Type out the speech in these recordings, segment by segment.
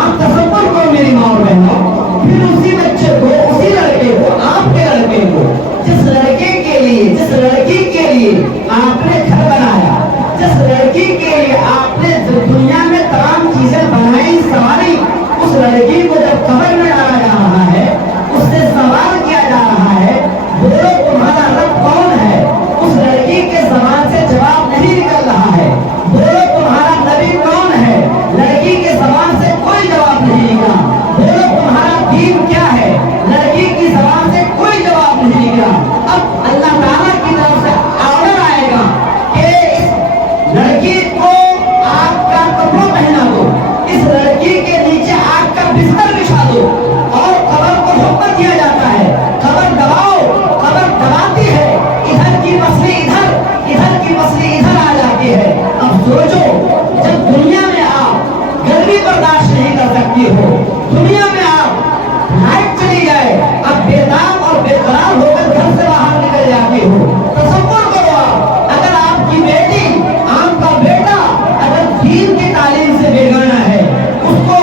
آپ تصور کرو میری ماں اور بہنوں، پھر اسی بچے کو، اسی لڑکے کو، آپ کے لڑکے کو، جس لڑکے کے لیے، جس لڑکی کے لیے آپ نے گھر بنایا، جس لڑکی کے لیے آپ نے دنیا میں تمام چیزیں بنائی سنواری، اس لڑکی کو جب قبر میں ڈالا جا رہا ہے، اس سے سوال کیا جا رہا ہے بولو تمہارا رب کون ہے، اس لڑکی کے زبان سے جواب نہیں نکل رہا ہے، بولو تمہارا نبی کون ہے، لڑکی کے زبان سے کوئی جواب نہیں نکلا، بولو تمہارا دین کیا ہے، لڑکی کی زبان سے کوئی جواب نہیں نکلا۔ اب اللہ تعالیٰ کی طرف سے آرڈر آئے گا کہ اس لڑکی کو آگ کا کپڑا پہنا دو، اس لڑکی کے نیچے آگ کا بستر بچھا دو، اور قبر کو حکم دیا جاتا ہے قبر دباؤ، قبر دباتی ہے، ادھر کی پسلی ادھر، ادھر کی پسلی ادھر آ جاتی ہے۔ اب سوچو جب دنیا میں آپ گرمی برداشت نہیں کر سکتی ہو، دنیا میں آپ لائٹ چلی جائے اب بیتاب اور بے قرار ہو کر گھر سے باہر نکل جاتی ہو، تصور کرو آپ اگر آپ کی بیٹی، آپ کا بیٹا اگر دین کی تعلیم سے بیگانہ ہے، اس کو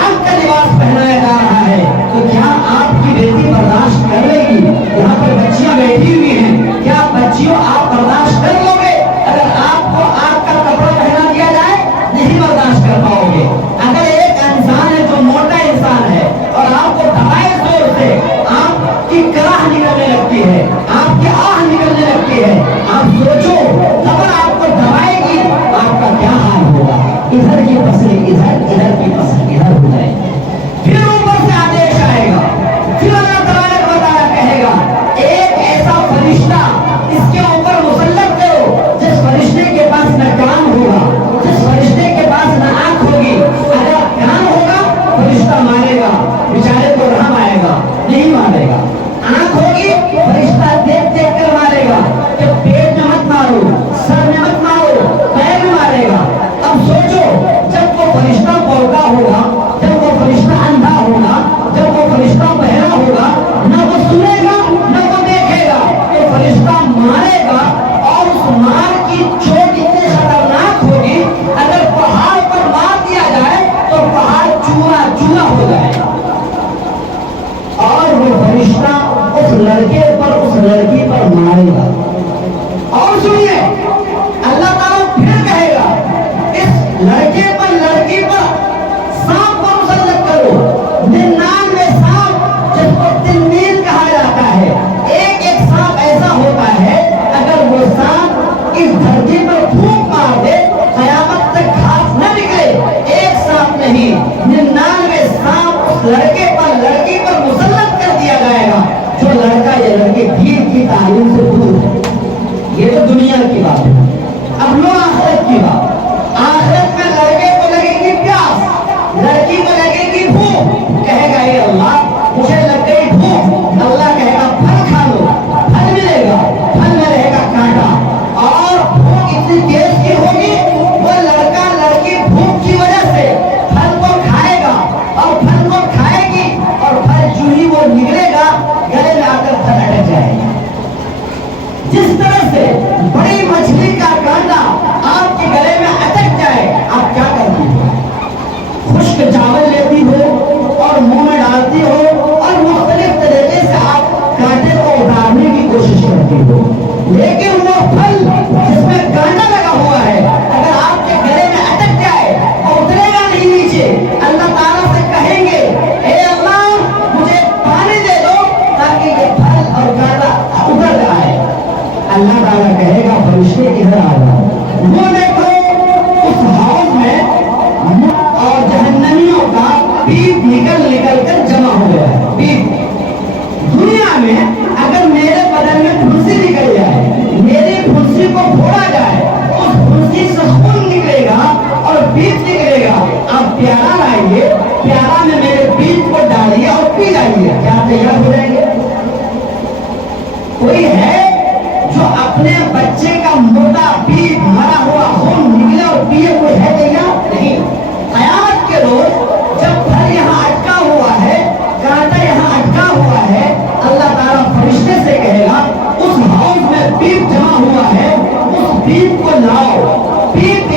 آگ کا لباس پہنایا جا رہا ہے، تو کیا آپ کی بیٹی برداشت کر لے گی؟ یہاں پر بچیاں بیٹھی ہوئی ہیں، کیا بچیوں آپ برداشت کر لو گے اگر آپ کو آگ کا کپڑا پہنا دیا جائے؟ نہیں برداشت کر پاؤ گے۔ اگر ایک انسان ہے جو موٹا انسان ہے اور آپ کو دبائے زور سے، آپ کی کراہ نکلنے لگتی ہے، آپ کی آہ نکلنے لگتی ہے، آپ سوچو قبر آپ کو دبائے گی آپ کا کیا حال ہوگا؟ ادھر کی پسلی ادھر، ادھر کی پسلی ادھر ہو جائے گی۔ پھر اوپر سے آدیش آئے گا، پھر اللہ تبارک و تعالیٰ کہے گا ایک ایسا فرشتہ اس کے اوپر مسلط کرو جس فرشتے کے پاس نہ کان ہوگا، جس فرشتے کے پاس نہ آنکھ ہوگی، اگر کان ہوگا فرشتہ مارے گا، بیچارے کو رحم آئے گا، نہیں مارے گا، آنکھ ہوگی فرشتہ دیکھ دیکھ کر مارے گا کہ پیٹ میں مت مارو، سر میں مت مارو، پیر میں مارے گا۔ اب سوچو جب وہ فرشتہ بولتا ہوگا، جب وہ فرشتہ اندھا ہوگا، جب وہ فرشتہ بہرا ہوگا، نہ وہ سنے گا نہ وہ دیکھے گا، تو فرشتہ مارے گا، اور اس مار کی چوٹ اتنی خطرناک ہوگی اگر پہاڑ پر مار دیا جائے تو پہاڑ چورا چورا ہو جائے گا، اور وہ فرشتہ اس لڑکے پر، اس لڑکی پر مارے گا۔ اور سنیے اللہ تعالیٰ پھر کہے گا اس لڑکے پر، لڑکی پر سانپ کو مسلط کرو، 99 سانپ جس کو تنین کہا جاتا ہے، ایک ایک سانپ ایسا ہوتا ہے اگر وہ سانپ اس دھرتی پر پھونک مار دے قیامت تک گھاس نہ نکلے، ایک سانپ نہیں 99 سانپ اس لڑکے پر، لڑکی پر مسلط کر دیا جائے گا جو لڑکا یا لڑکی دین کی تعلیم سے دور ہے۔ یہ تو دنیا کی بات ہے، اب لو آخرت کی بات۔ آخرت میں لڑکے کو لگے گی پیاس، لڑکی کو لگے گی بھوک، کہے گا اے اللہ مجھے لگ گئی بھوک، اللہ کہے گا پھل کھا لو، پھل ملے گا، پھل میں رہے گا کانٹا، اور بھوک اتنی تیز کی ہوگی وہ لڑکا لڑکی بھوک کی وجہ سے پھل کو کھائے گا، اور پھل کو کھائے گی، اور پھل جو ہی وہ نکلے گا گلے میں آ کر پھل اٹک جائے گا۔ جس طرح سے بڑی مچھلی کا کانٹا آپ کے گلے میں اٹک جائے، آپ کیا کرتی ہو؟ خشک چاول لیتی ہو اور منہ میں ڈالتی ہو، اور مختلف طریقے سے آپ کانٹے کو اتارنے کی کوشش کرتی ہو، لیکن وہ پھل جس میں کانٹا لگا ہوا ہے اگر آپ کے گلے میں اٹک جائے اور اترے گا نہیں نیچے، اللہ تعالیٰ سے کہیں گے اے اللہ مجھے پانی دے دو تاکہ یہ پھل اور کانٹا اتر جائے۔ اللہ تعالیٰ کہے گا فرشتے ادھر آ جاؤ، وہ دیکھو اس ہاؤس میں اور جہنمیوں کا پیپ نکل نکل کر جمع ہو گیا ہے۔ پیپ دنیا میں اگر میرے بدن میں پھنسی نکل جائے، میری پھنسی کو پھوڑا جائے، اس پھنسی سے خون نکلے گا اور پیپ نکلے گا، آپ پیالہ لائیے، پیالہ میں میرے پیپ کو ڈالیے اور پی جائیے، کیا تیار ہو جائیں گے؟ کوئی ہے جو اپنے بچے کا مردہ پیپ مرا ہوا خون نکلے اور پیے؟ کوئی ہے تیار؟ نہیں۔ قیامت کے روز جب پھل یہاں اٹکا ہوا ہے، کانٹا یہاں اٹکا ہوا ہے، اللہ تعالیٰ فرشتے سے کہے گا اس ہاؤس میں پیپ جمع ہوا ہے، اس پیپ کو لاؤ، پیپ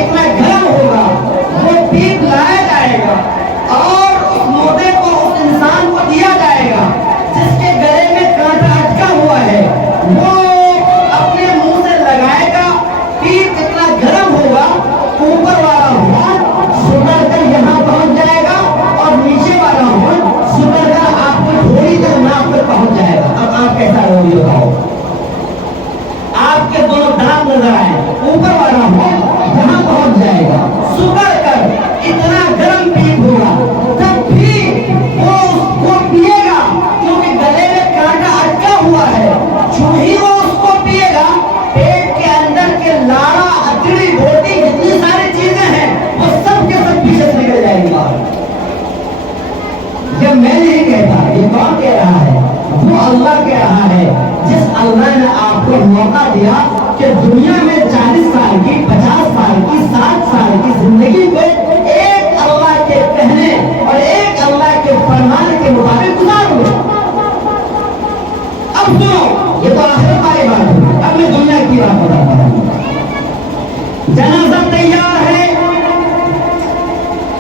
وہ اللہ کہہ رہا ہے جس اللہ نے آپ کو موقع دیا کہ دنیا میں 40 سال کی 50 سال کی 60 سال کی زندگی کو ایک اللہ کے کہنے اور ایک اللہ کے فرمان کے مطابق گزار لو. اب سنو، یہ تو آخرت والی بات ہے، اب میں دنیا کی بات بتاتا ہوں. جنازہ تیار ہے،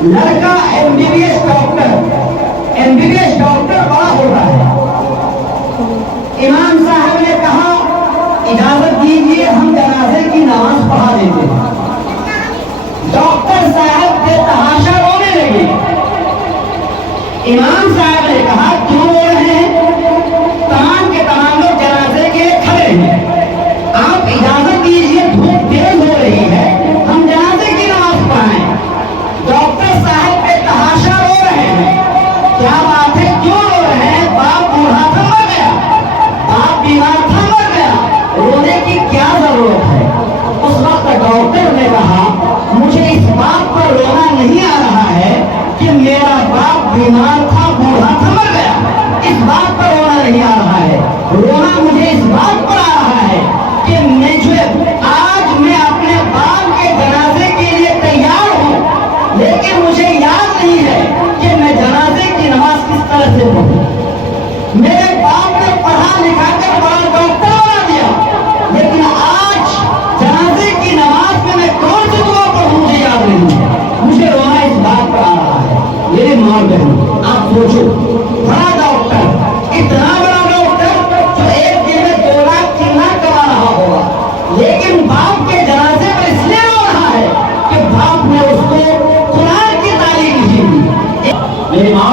لڑکا MBBS ڈاکٹر بڑا ہو رہا ہے. امام صاحب نے کہا اجازت دیجیے ہم جنازے کی نماز پڑھا دیتے ہیں. ڈاکٹر صاحب بے تحاشا رونے لگے. امام صاحب نے کہا کیوں رو رہے ہیں؟ تمام کے تمام لوگ جنازے کے کھڑے ہیں، آپ اجازت دیجیے، دھوپ تیز ہو رہی ہے، ہم جنازے کی نماز پڑھائیں. ڈاکٹر صاحب بے تحاشا رو رہے ہیں. کیا بات ہے، کیوں رو رہے ہیں؟ باپ بوڑھا تھا، مر گیا، باپ بیمار تھا، مر گیا، رونے کی کیا ضرورت ہے؟ اس وقت ڈاکٹر نے کہا مجھے اس بات پر رونا نہیں آ رہا ہے کہ میرا باپ بیمار تھا، بوڑھا تھا، مر گیا، اس بات پر رونا نہیں آ رہا ہے. رونا مجھے اس بات پر آ رہا ہے کہ آج میں اپنے باپ کے جنازے کے لیے تیار ہوں، لیکن مجھے یاد نہیں ہے کہ میں جنازے کی نماز کس طرح سے پڑھوں. میرے باپ نے پڑھا لکھا کر بڑا ڈاکٹر بنا دیا، لیکن آج جنازے کی نماز میں کون سی دعا پڑھوں مجھے یاد نہیں ہے. مجھے رونا اس بات پر آ رہا ہے. میرے ماں بہن، آپ سوچو، بڑا ڈاکٹر، اتنا بڑا ڈاکٹر جو ایک دن میں 2 لاکھ 3 لاکھ کما رہا ہوگا، لیکن باپ کے جنازے پر اس لیے رو رہا ہے کہ باپ نے اس کو قرآن کی تعلیم دی. میری ماں